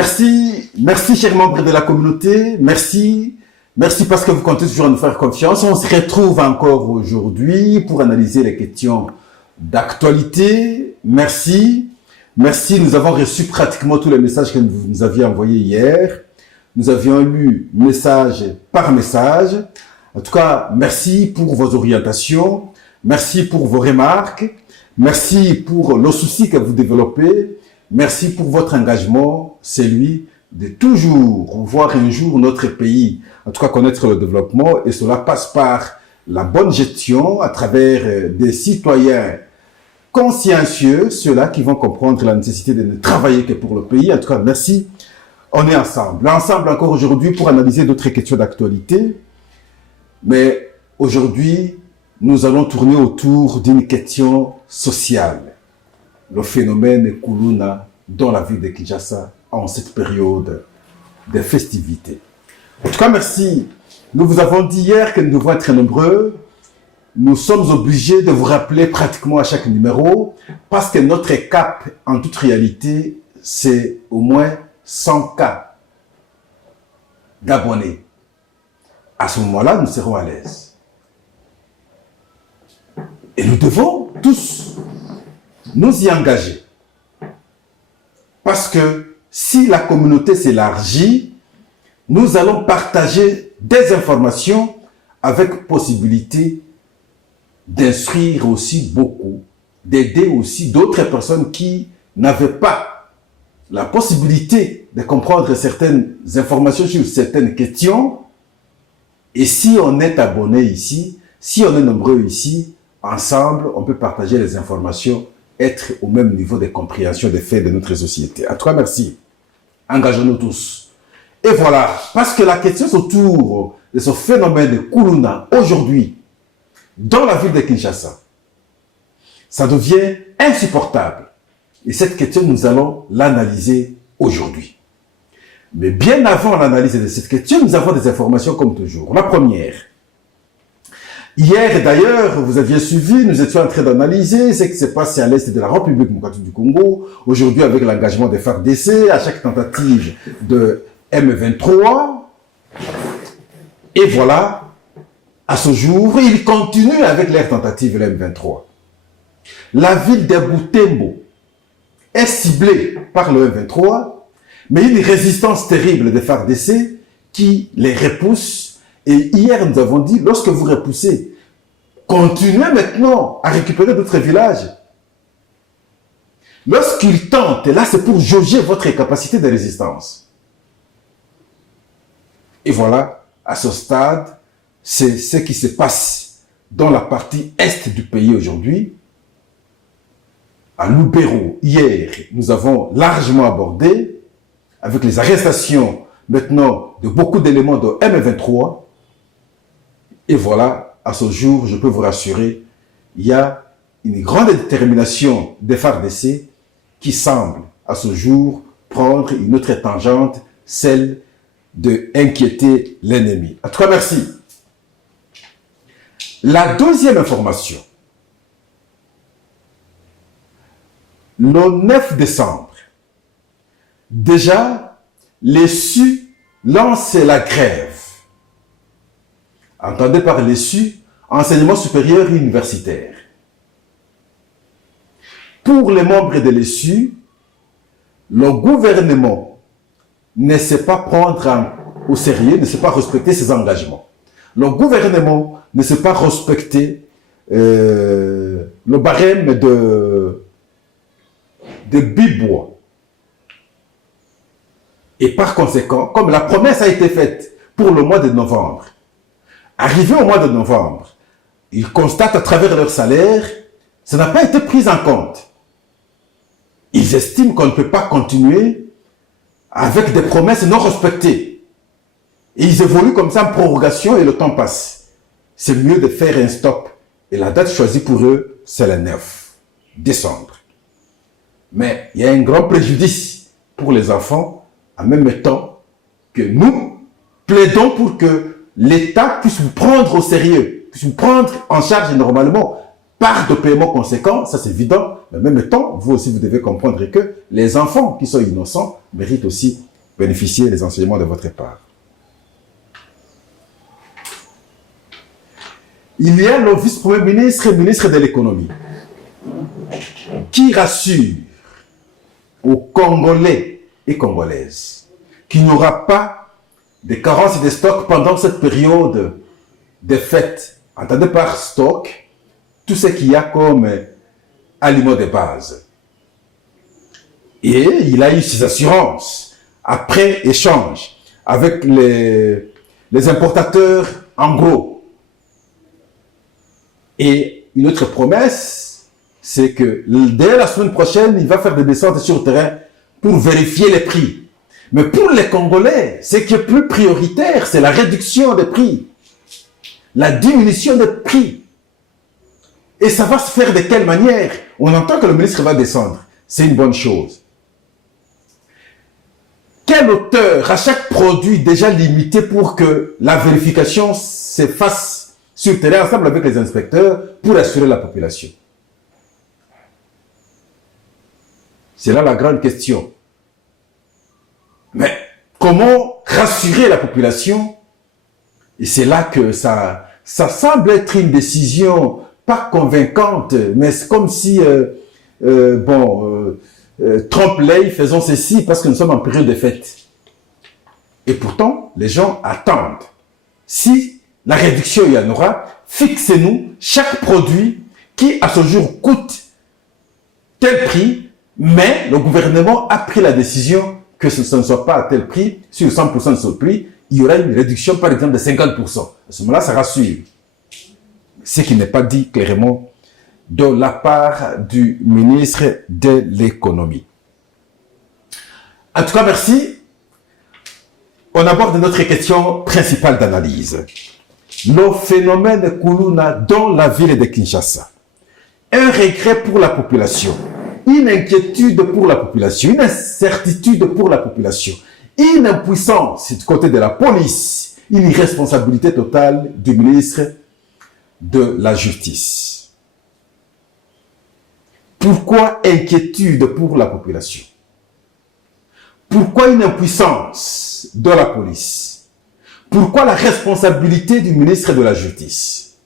Merci chers membres de la communauté, merci parce que vous comptez toujours nous faire confiance. On se retrouve encore aujourd'hui pour analyser les questions d'actualité. Merci, nous avons reçu pratiquement tous les messages que vous nous aviez envoyés hier. Nous avions lu message par message. En tout cas, merci pour vos orientations, merci pour vos remarques, merci pour le souci que vous développez. Merci pour votre engagement, celui de toujours voir un jour notre pays, en tout cas connaître le développement, et cela passe par la bonne gestion à travers des citoyens consciencieux, ceux-là qui vont comprendre la nécessité de ne travailler que pour le pays. En tout cas, merci. On est ensemble encore aujourd'hui pour analyser d'autres questions d'actualité. Mais aujourd'hui, nous allons tourner autour d'une question sociale. Le phénomène Kuluna dans la ville de Kinshasa en cette période de festivités. En tout cas, merci. Nous vous avons dit hier que nous devons être nombreux. Nous sommes obligés de vous rappeler pratiquement à chaque numéro parce que notre cap, en toute réalité, c'est au moins 100 cas d'abonnés. À ce moment-là, nous serons à l'aise. Et nous devons tous nous y engager. Parce que si la communauté s'élargit, nous allons partager des informations avec possibilité d'instruire aussi beaucoup, d'aider aussi d'autres personnes qui n'avaient pas la possibilité de comprendre certaines informations sur certaines questions. Et si on est abonné ici, si on est nombreux ici, ensemble, on peut partager les informations, être au même niveau de compréhension des faits de notre société. En tout cas, merci. Engageons-nous tous. Et voilà, parce que la question autour de ce phénomène de Kuluna aujourd'hui, dans la ville de Kinshasa, ça devient insupportable. Et cette question, nous allons l'analyser aujourd'hui. Mais bien avant l'analyse de cette question, nous avons des informations comme toujours. La première. Hier, d'ailleurs, vous aviez suivi, nous étions en train d'analyser ce qui se passe à l'est de la République démocratique du Congo. Aujourd'hui, avec l'engagement des FARDC, à chaque tentative de M23. Et voilà, à ce jour, ils continuent avec leur tentative de M23. La ville de Butembo est ciblée par le M23, mais une résistance terrible des FARDC qui les repousse. Et hier, nous avons dit, lorsque vous repoussez, continuez maintenant à récupérer d'autres villages. Lorsqu'ils tentent, et là c'est pour jauger votre capacité de résistance. Et voilà, à ce stade, c'est ce qui se passe dans la partie est du pays aujourd'hui. À Lubero, hier, nous avons largement abordé, avec les arrestations maintenant de beaucoup d'éléments de M23. Et voilà, à ce jour, je peux vous rassurer, il y a une grande détermination des FARDC qui semble, à ce jour, prendre une autre tangente, celle d'inquiéter l'ennemi. En tout cas, merci. La deuxième information. Le 9 décembre, déjà, les SU lancent la grève. Entendez par les SU, enseignement supérieur et universitaire. Pour les membres de l'ESU, le gouvernement ne sait pas prendre au sérieux, ne sait pas respecter ses engagements. Le gouvernement ne sait pas respecter le barème de Bibois. Et par conséquent, comme la promesse a été faite pour le mois de novembre, arrivé au mois de novembre, ils constatent à travers leur salaire, ça n'a pas été pris en compte. Ils estiment qu'on ne peut pas continuer avec des promesses non respectées. Et ils évoluent comme ça en prorogation et le temps passe. C'est mieux de faire un stop. Et la date choisie pour eux, c'est le 9 décembre. Mais il y a un grand préjudice pour les enfants, en même temps que nous plaidons pour que l'État puisse vous prendre au sérieux, puisse vous prendre en charge normalement par de paiements conséquents, ça c'est évident, mais en même temps, vous aussi vous devez comprendre que les enfants qui sont innocents méritent aussi bénéficier des enseignements de votre part. Il y a le vice-premier ministre et ministre de l'économie qui rassure aux Congolais et Congolaises qu'il n'y aura pas de carences et de stocks pendant cette période de fête. Entendez par stock tout ce qu'il y a comme aliments de base. Et il a eu ses assurances après échange avec les importateurs en gros. Et une autre promesse, c'est que dès la semaine prochaine, il va faire des descentes sur le terrain pour vérifier les prix. Mais pour les Congolais, ce qui est plus prioritaire, c'est la réduction des prix, la diminution des prix. Et ça va se faire de quelle manière? On entend que le ministre va descendre. C'est une bonne chose. Quelle hauteur à chaque produit déjà limité pour que la vérification se fasse sur le terrain ensemble avec les inspecteurs pour assurer la population? C'est là la grande question. Mais comment rassurer la population? Et c'est là que ça semble être une décision pas convaincante, mais c'est comme si, trompe-l'œil, faisons ceci parce que nous sommes en période de fête. Et pourtant, les gens attendent. Si la réduction, il y en aura, fixez-nous chaque produit qui, à ce jour, coûte tel prix, mais le gouvernement a pris la décision que ce ne soit pas à tel prix, sur 100% de ce prix, il y aura une réduction, par exemple, de 50%. À ce moment-là, ça rassure. Ce qui n'est pas dit clairement de la part du ministre de l'économie. En tout cas, merci. On aborde notre question principale d'analyse. Le phénomène Kuluna dans la ville de Kinshasa. Un regret pour la population, une inquiétude pour la population, une incertitude pour la population, une impuissance du côté de la police, une irresponsabilité totale du ministre de la Justice. Pourquoi inquiétude pour la population? Pourquoi une impuissance de la police? Pourquoi la responsabilité du ministre de la Justice?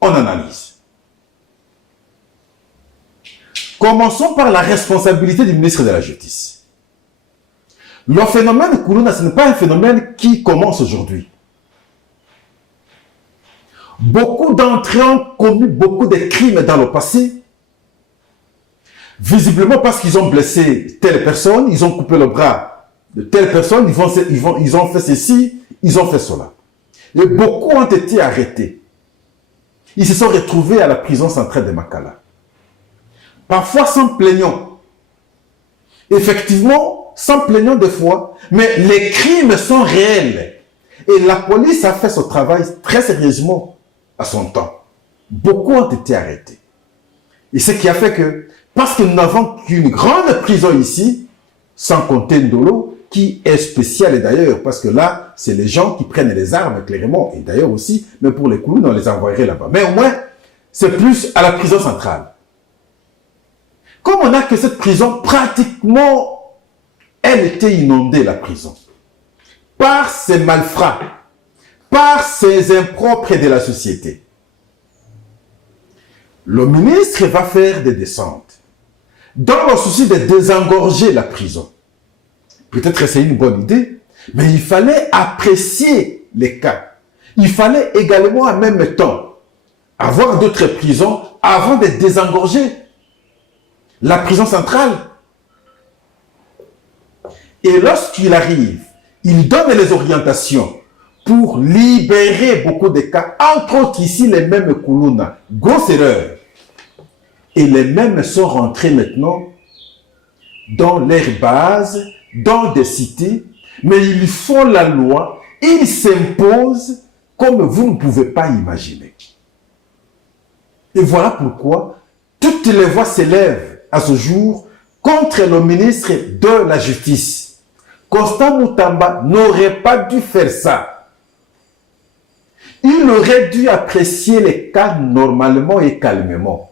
On analyse. Commençons par la responsabilité du ministre de la Justice. Le phénomène Kuluna, ce n'est pas un phénomène qui commence aujourd'hui. Beaucoup d'entre eux ont commis beaucoup de crimes dans le passé, visiblement parce qu'ils ont blessé telle personne, ils ont coupé le bras de telle personne, ils ont fait ceci, ils ont fait cela. Et beaucoup ont été arrêtés. Ils se sont retrouvés à la prison centrale de Makala. Parfois sans plaignant. Effectivement, sans plaignant des fois, mais les crimes sont réels. Et la police a fait son travail très sérieusement à son temps. Beaucoup ont été arrêtés. Et ce qui a fait que, parce que nous n'avons qu'une grande prison ici, sans compter Ndolo, qui est spécial d'ailleurs, parce que là, c'est les gens qui prennent les armes, clairement, et d'ailleurs aussi, mais pour les coups, on les envoyerait là-bas. Mais au moins, c'est plus à la prison centrale. Comme on a que cette prison, pratiquement, elle était inondée, la prison, par ces malfrats, par ces impropres de la société. Le ministre va faire des descentes, dans le souci de désengorger la prison. Peut-être que c'est une bonne idée, mais il fallait apprécier les cas. Il fallait également en même temps avoir d'autres prisons avant de désengorger la prison centrale. Et lorsqu'il arrive, il donne les orientations pour libérer beaucoup de cas, entre autres ici les mêmes Kuluna, grosse erreur. Et les mêmes sont rentrés maintenant dans leurs bases, dans des cités, mais ils font la loi, ils s'imposent comme vous ne pouvez pas imaginer. Et voilà pourquoi toutes les voix s'élèvent à ce jour contre le ministre de la Justice. Constant Mutamba n'aurait pas dû faire ça. Il aurait dû apprécier les cas normalement et calmement.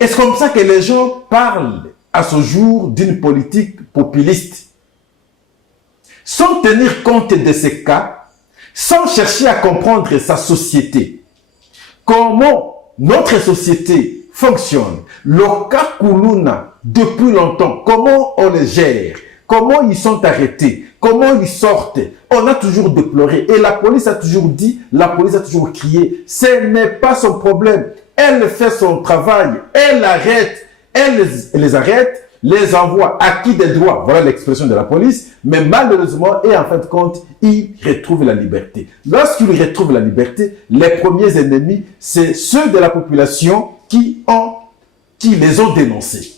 Et c'est comme ça que les gens parlent à ce jour d'une politique populiste. sans tenir compte de ces cas, sans chercher à comprendre sa société. Comment notre société fonctionne. Le cas Koulouna, depuis longtemps, comment on les gère, comment ils sont arrêtés, comment ils sortent. On a toujours déploré. Et la police a toujours dit, la police a toujours crié. Ce n'est pas son problème. Elle fait son travail. Elle arrête. Elle les arrête, les envoie acquis des droits. Voilà l'expression de la police. Mais malheureusement, et en fin de compte, ils retrouvent la liberté. Lorsqu'ils retrouvent la liberté, les premiers ennemis, c'est ceux de la population qui les ont dénoncés.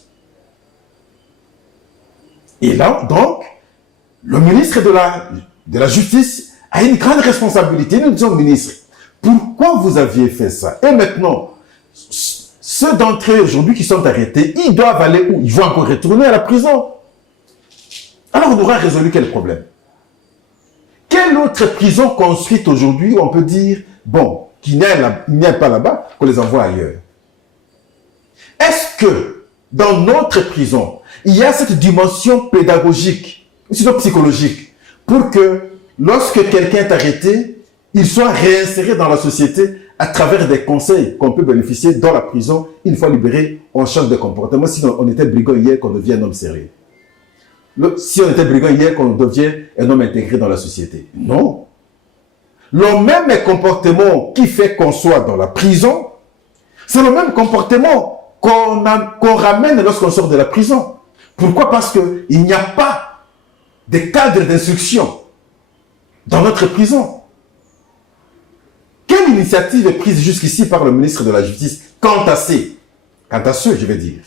Et là, donc, le ministre de la Justice a une grande responsabilité. Nous disons, ministre, pourquoi vous aviez fait ça? Et maintenant, ceux d'entre eux aujourd'hui qui sont arrêtés, ils doivent aller où? Ils vont encore retourner à la prison. Alors on aura résolu quel problème? Quelle autre prison construite aujourd'hui, on peut dire, bon, qu'il n'y a pas là-bas, qu'on les envoie ailleurs? Est-ce que dans notre prison, il y a cette dimension pédagogique, sinon psychologique, pour que lorsque quelqu'un est arrêté, il soit réinséré dans la société à travers des conseils qu'on peut bénéficier dans la prison? Une fois libéré, on change de comportement. Si on était brigand hier, qu'on devient un homme sérieux. Si on était brigand hier, qu'on devient un homme intégré dans la société. Non. Le même comportement qui fait qu'on soit dans la prison, c'est le même comportement qu'on ramène lorsqu'on sort de la prison. Pourquoi? Parce qu'il n'y a pas de cadre d'instruction dans notre prison. Quelle initiative est prise jusqu'ici par le ministre de la Justice quant à ceux, je vais dire.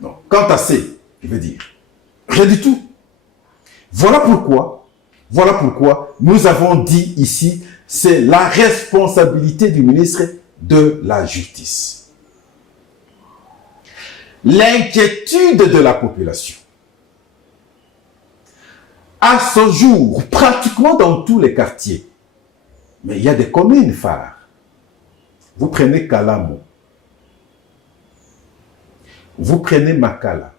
Non, quant à ces, je vais dire. Rien du tout. Voilà pourquoi nous avons dit ici, c'est la responsabilité du ministre de la Justice. L'inquiétude de la population. À ce jour, pratiquement dans tous les quartiers, mais il y a des communes phares. Vous prenez Kalamo, vous prenez Makala,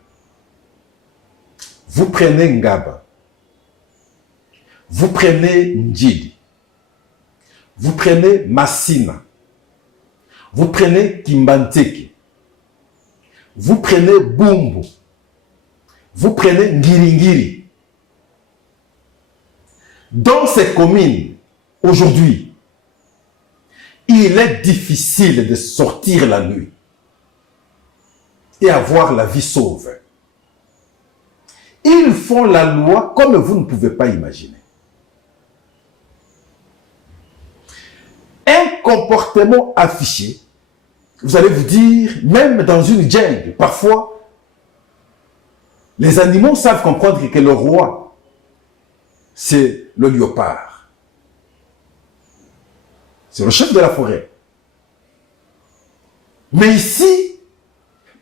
vous prenez Ngaba, vous prenez Ndjidi, vous prenez Massina, vous prenez Kimbanteke, vous prenez Bumbu, vous prenez Ngiringiri. Dans ces communes, aujourd'hui, il est difficile de sortir la nuit et avoir la vie sauve. Ils font la loi comme vous ne pouvez pas imaginer. Un comportement affiché, vous allez vous dire, même dans une jungle, parfois, les animaux savent comprendre que le roi, c'est le léopard. C'est le chef de la forêt. Mais ici,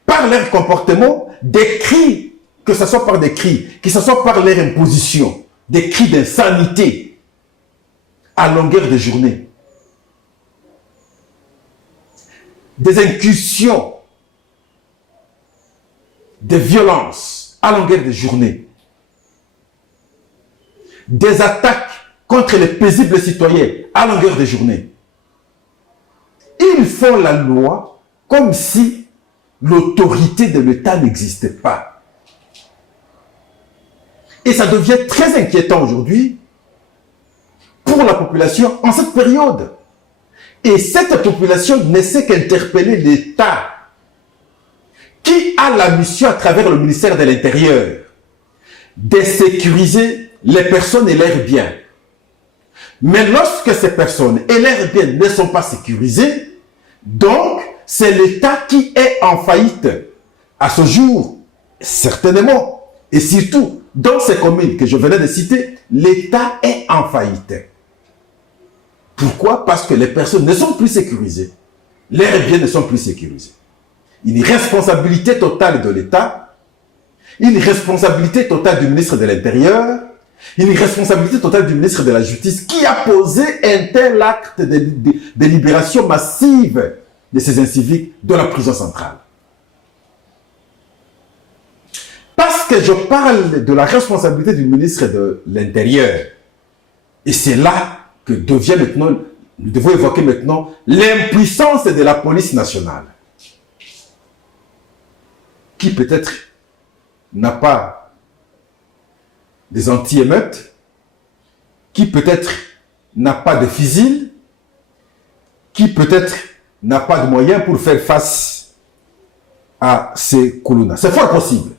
par leur comportement, des cris, que ce soit par des cris, que ce soit par leur imposition, des cris d'insanité à longueur de journée, des incursions, des violences à longueur de journée, des attaques contre les paisibles citoyens à longueur de journée. Ils font la loi comme si l'autorité de l'État n'existait pas. Et ça devient très inquiétant aujourd'hui pour la population en cette période. Et cette population ne sait qu'interpeller l'État qui a la mission à travers le ministère de l'Intérieur de sécuriser les personnes et leurs biens. Mais lorsque ces personnes et leurs biens ne sont pas sécurisés, donc c'est l'État qui est en faillite. À ce jour, certainement, et surtout dans ces communes que je venais de citer, l'État est en faillite. Pourquoi? Parce que les personnes ne sont plus sécurisées. Leurs biens ne sont plus sécurisés. Une responsabilité totale de l'État, une responsabilité totale du ministre de l'Intérieur, une responsabilité totale du ministre de la Justice qui a posé un tel acte de libération massive de ces inciviques de la prison centrale. Parce que je parle de la responsabilité du ministre de l'Intérieur. Et c'est là que devient maintenant, nous devons évoquer maintenant l'impuissance de la police nationale. Qui peut-être n'a pas des anti-émeutes, qui peut-être n'a pas de fusil, qui peut-être n'a pas de moyens pour faire face à ces Koulouna. C'est fort possible.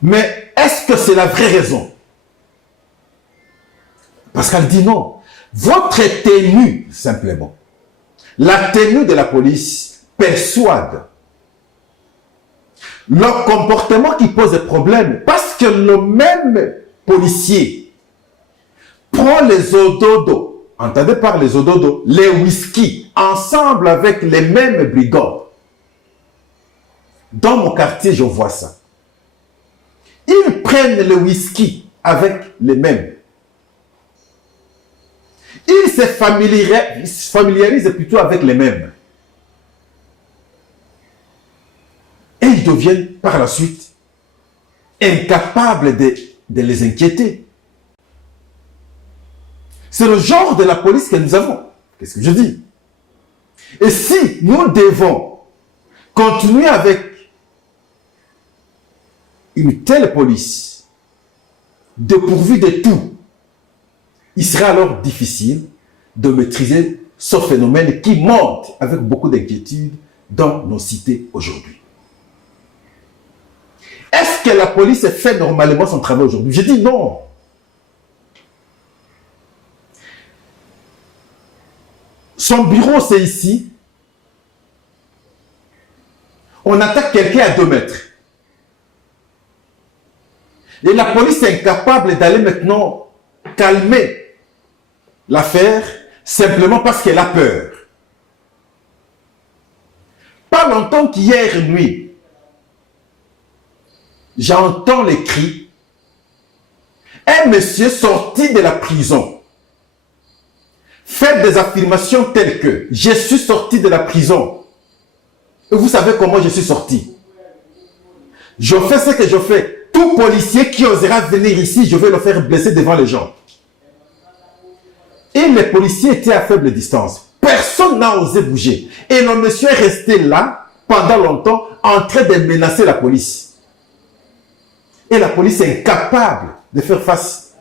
Mais est-ce que c'est la vraie raison? Parce qu'elle dit non. Votre tenue, simplement, la tenue de la police persuade. Leur comportement qui pose des problèmes. Parce que le même policier prend les ododo, entendez par les ododo, les whisky, ensemble avec les mêmes brigands. Dans mon quartier, je vois ça. Ils prennent le whisky avec les mêmes. Ils se familiarisent plutôt avec les mêmes. Et ils deviennent par la suite incapables de les inquiéter. C'est le genre de la police que nous avons. Qu'est-ce que je dis? Et si nous devons continuer avec une telle police dépourvue de tout, il sera alors difficile de maîtriser ce phénomène qui monte avec beaucoup d'inquiétude dans nos cités aujourd'hui. Est-ce que la police fait normalement son travail aujourd'hui? Je dis non. Son bureau, c'est ici. On attaque quelqu'un à 2 mètres. Et la police est incapable d'aller maintenant calmer l'affaire simplement parce qu'elle a peur. Pas longtemps qu'hier nuit, j'entends les cris. Un monsieur sorti de la prison fait des affirmations telles que « Je suis sorti de la prison. » Et vous savez comment je suis sorti? Je fais ce que je fais. Tout policier qui osera venir ici, je vais le faire blesser devant les gens. Et les policiers étaient à faible distance. Personne n'a osé bouger. Et le monsieur est resté là, pendant longtemps, en train de menacer la police. Et la police est incapable de faire face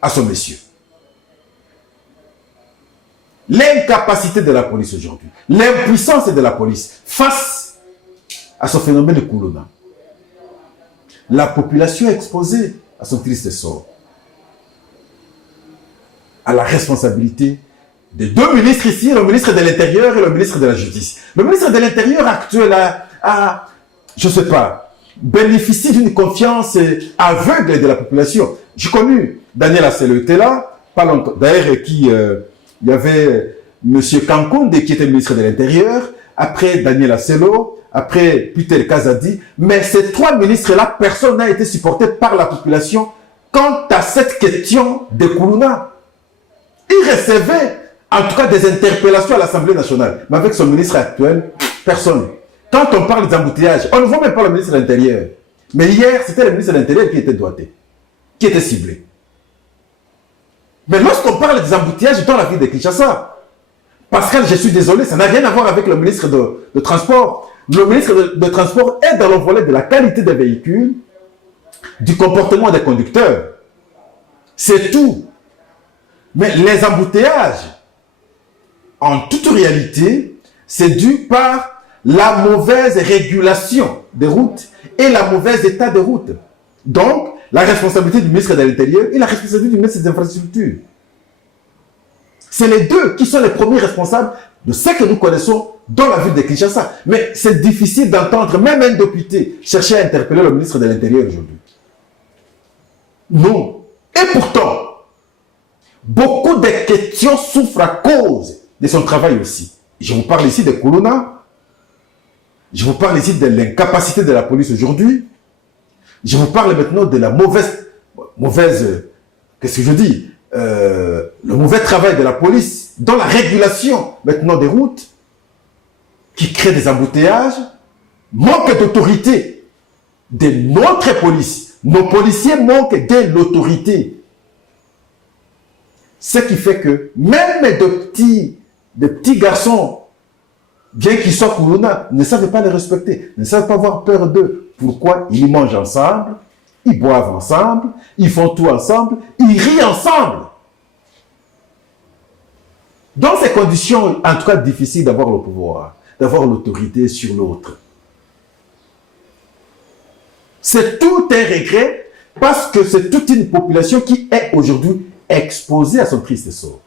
à ce monsieur. L'incapacité de la police aujourd'hui, l'impuissance de la police face à ce phénomène de Koulouna. La population est exposée à son triste sort, à la responsabilité des 2 ministres ici, le ministre de l'Intérieur et le ministre de la Justice. Le ministre de l'Intérieur actuel a, je ne sais pas, bénéficie d'une confiance aveugle de la population. J'ai connu Daniel Asselo était là, pas longtemps. D'ailleurs, il y avait M. Kankounde qui était ministre de l'Intérieur, après Daniel Asselo, après Peter Kazadi, mais ces 3 ministres-là, personne n'a été supporté par la population quant à cette question de Koulouna. Il recevait en tout cas des interpellations à l'Assemblée nationale, mais avec son ministre actuel, personne. Quand on parle des embouteillages, on ne voit même pas le ministre de l'Intérieur. Mais hier, c'était le ministre de l'Intérieur qui était doigté, qui était ciblé. Mais lorsqu'on parle des embouteillages dans la ville de Kinshasa, Pascal, je suis désolé, ça n'a rien à voir avec le ministre de Transport. Le ministre de Transport est dans le volet de la qualité des véhicules, du comportement des conducteurs. C'est tout. Mais les embouteillages, en toute réalité, c'est dû par la mauvaise régulation des routes et la mauvaise état des routes. Donc, la responsabilité du ministre de l'Intérieur et la responsabilité du ministre des Infrastructures. C'est les deux qui sont les premiers responsables de ce que nous connaissons dans la ville de Kinshasa. Mais c'est difficile d'entendre même un député chercher à interpeller le ministre de l'Intérieur aujourd'hui. Non. Et pourtant, beaucoup de questions souffrent à cause de son travail aussi. Je vous parle ici de Koulouna. Je vous parle ici de l'incapacité de la police aujourd'hui. Je vous parle maintenant de la mauvaise, qu'est-ce que je dis, le mauvais travail de la police dans la régulation maintenant des routes qui crée des embouteillages manque d'autorité de notre police. Nos policiers manquent de l'autorité. Ce qui fait que même de petits garçons, bien qu'ils soient Kuluna, ne savent pas les respecter, ne savent pas avoir peur d'eux. Pourquoi? Ils mangent ensemble, ils boivent ensemble, ils font tout ensemble, ils rient ensemble. Dans ces conditions, en tout cas difficiles d'avoir le pouvoir, d'avoir l'autorité sur l'autre. C'est tout un regret parce que c'est toute une population qui est aujourd'hui exposée à son triste sort.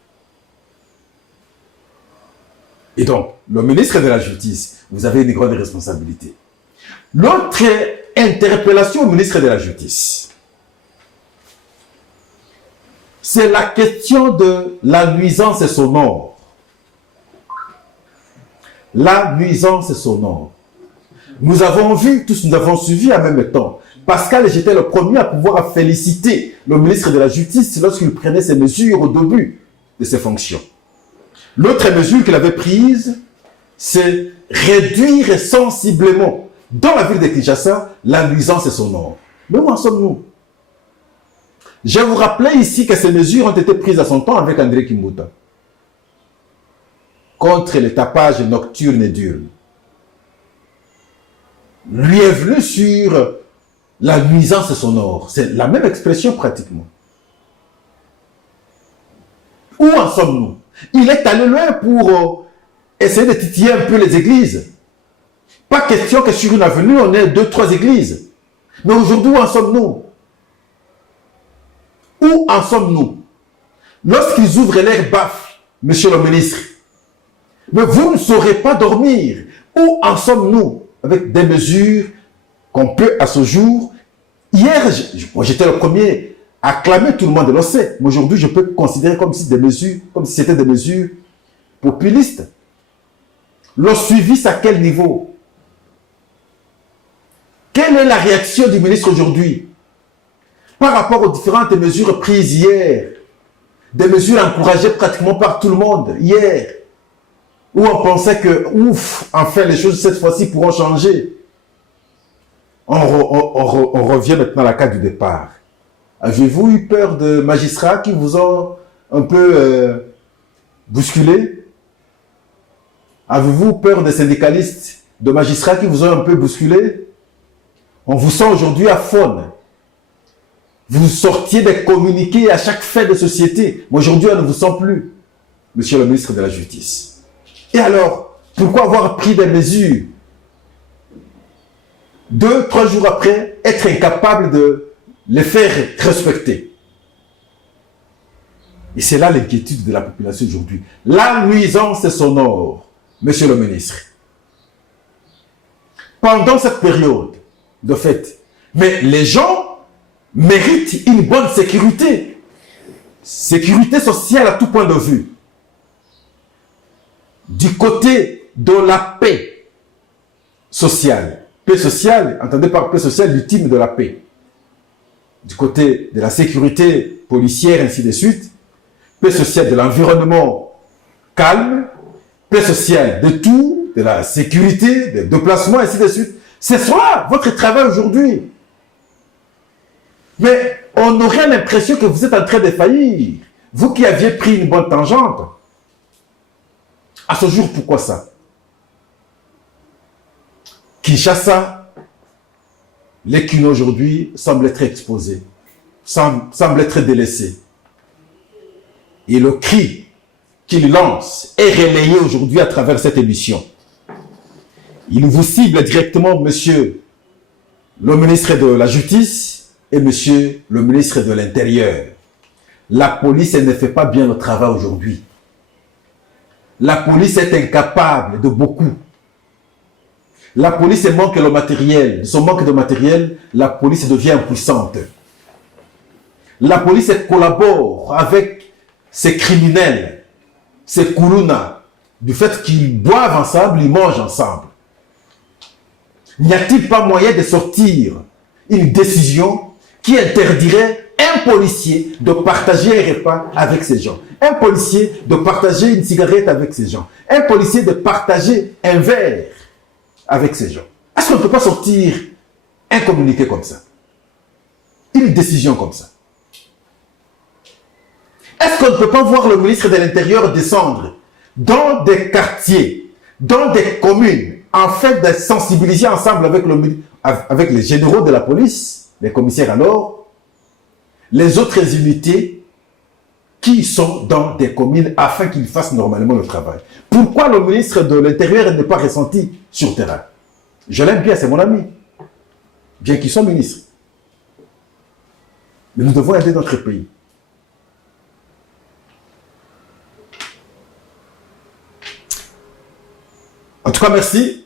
Et donc, le ministre de la Justice, vous avez une grande responsabilité. L'autre interpellation au ministre de la Justice, c'est la question de la nuisance sonore. La nuisance sonore. Nous avons vu, tous nous avons suivi en même temps. Pascal j'étais le premier à pouvoir féliciter le ministre de la Justice lorsqu'il prenait ses mesures au début de ses fonctions. L'autre mesure qu'il avait prise, c'est réduire sensiblement, dans la ville de Kinshasa, la nuisance sonore. Mais où en sommes-nous? Je vous rappelais ici que ces mesures ont été prises à son temps avec André Kimbuta contre les tapages nocturnes et diurnes. Lui est venu sur la nuisance sonore. C'est la même expression pratiquement. Où en sommes-nous? Il est allé loin pour essayer de titiller un peu les églises. Pas question que sur une avenue, on ait 2-3 églises. Mais aujourd'hui, où en sommes-nous? Où en sommes-nous? Lorsqu'ils ouvrent l'air baffle, monsieur le ministre, mais vous ne saurez pas dormir. Où en sommes-nous avec des mesures qu'on peut à ce jour? Hier, j'étais le premier à clamer, tout le monde le sait. Mais aujourd'hui, je peux considérer comme si c'était des mesures populistes. Le suivi, c'est à quel niveau? Quelle est la réaction du ministre aujourd'hui par rapport aux différentes mesures prises hier? Des mesures encouragées pratiquement par tout le monde hier, où on pensait que, ouf, enfin les choses cette fois-ci pourront changer. On revient maintenant à la case du départ. Avez-vous eu peur de magistrats qui vous ont un peu bousculé? Avez-vous peur des syndicalistes, de magistrats qui vous ont un peu bousculé? On vous sent aujourd'hui à faune. Vous sortiez des communiqués à chaque fait de société. Mais aujourd'hui, on ne vous sent plus, monsieur le ministre de la Justice. Et alors, pourquoi avoir pris des mesures 2-3 jours après, être incapable de les faire respecter? Et c'est là l'inquiétude de la population aujourd'hui. La nuisance sonore, monsieur le ministre. Pendant cette période de fête, mais les gens méritent une bonne sécurité. Sécurité sociale à tout point de vue. Du côté de la paix sociale. Paix sociale, entendez par paix sociale, l'ultime de la paix. Du côté de la sécurité policière, ainsi de suite. Paix sociale de l'environnement calme. Paix sociale de tout, de la sécurité, des déplacements, ainsi de suite. C'est cela, votre travail aujourd'hui. Mais on aurait l'impression que vous êtes en train de faillir. Vous qui aviez pris une bonne tangente. À ce jour, pourquoi ça? Kinshasa, les Kino aujourd'hui semblent être exposés, semblent être délaissés. Et le cri qu'il lance est relayé aujourd'hui à travers cette émission. Il vous cible directement, monsieur le ministre de la Justice, et monsieur le ministre de l'Intérieur. La police, elle ne fait pas bien le travail aujourd'hui. La police est incapable de beaucoup. La police manque le matériel. De son manque de matériel, la police devient impuissante. La police collabore avec ces criminels, ces Kuluna, du fait qu'ils boivent ensemble, ils mangent ensemble. N'y a-t-il pas moyen de sortir une décision qui interdirait un policier de partager un repas avec ces gens, un policier de partager une cigarette avec ces gens, un policier de partager un verre avec ces gens? Est-ce qu'on ne peut pas sortir un communiqué comme ça? Une décision comme ça? Est-ce qu'on ne peut pas voir le ministre de l'Intérieur descendre dans des quartiers, dans des communes, en fait de sensibiliser ensemble avec les généraux de la police, les commissaires alors, les autres unités qui sont dans des communes afin qu'ils fassent normalement le travail? Pourquoi le ministre de l'Intérieur n'est pas ressenti sur le terrain? Je l'aime bien, c'est mon ami, bien qu'il soit ministre. Mais nous devons aider notre pays. En tout cas, merci.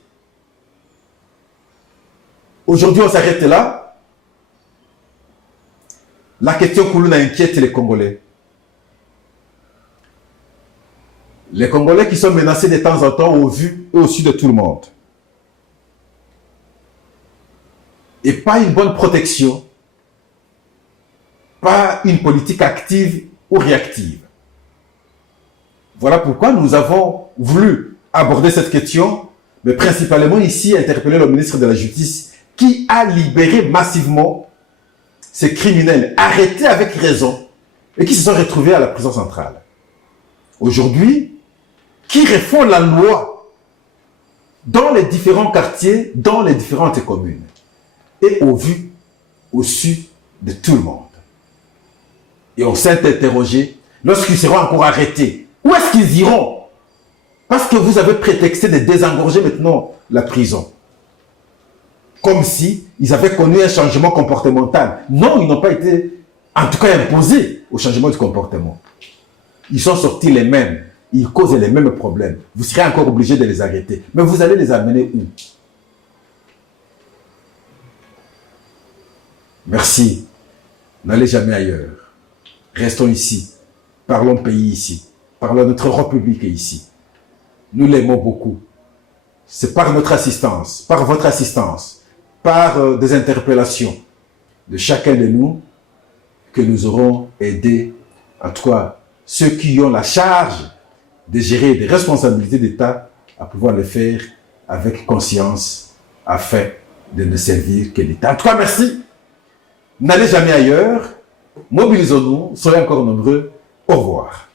Aujourd'hui, on s'arrête là. La question que l'on inquiète les Congolais. Les Congolais qui sont menacés de temps en temps au vu et au su de tout le monde. Et pas une bonne protection. Pas une politique active ou réactive. Voilà pourquoi nous avons voulu aborder cette question, mais principalement ici interpeller le ministre de la Justice qui a libéré massivement ces criminels arrêtés avec raison et qui se sont retrouvés à la prison centrale. Aujourd'hui, qui refont la loi dans les différents quartiers, dans les différentes communes et au vu, au su de tout le monde. Et on s'est interrogé, lorsqu'ils seront encore arrêtés, où est-ce qu'ils iront? Parce que vous avez prétexté de désengorger maintenant la prison. Comme si ils avaient connu un changement comportemental. Non, ils n'ont pas été, en tout cas, imposés au changement du comportement. Ils sont sortis les mêmes. Ils causent les mêmes problèmes. Vous serez encore obligé de les arrêter. Mais vous allez les amener où? Merci. N'allez jamais ailleurs. Restons ici. Parlons pays ici. Parlons de notre République ici. Nous l'aimons beaucoup. C'est par notre assistance, par votre assistance, par des interpellations de chacun de nous que nous aurons aidé, en tout cas, ceux qui ont la charge de gérer des responsabilités d'État à pouvoir le faire avec conscience afin de ne servir que l'État. En tout cas, merci. N'allez jamais ailleurs. Mobilisons-nous. Soyez encore nombreux. Au revoir.